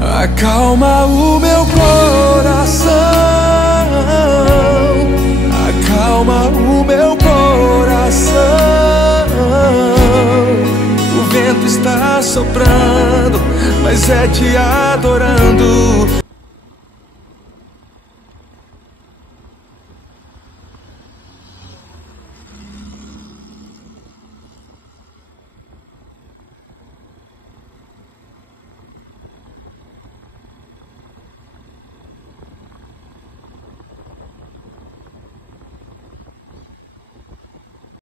Acalma o meu coração, acalma o meu coração. O vento está soprando, mas é te adorando.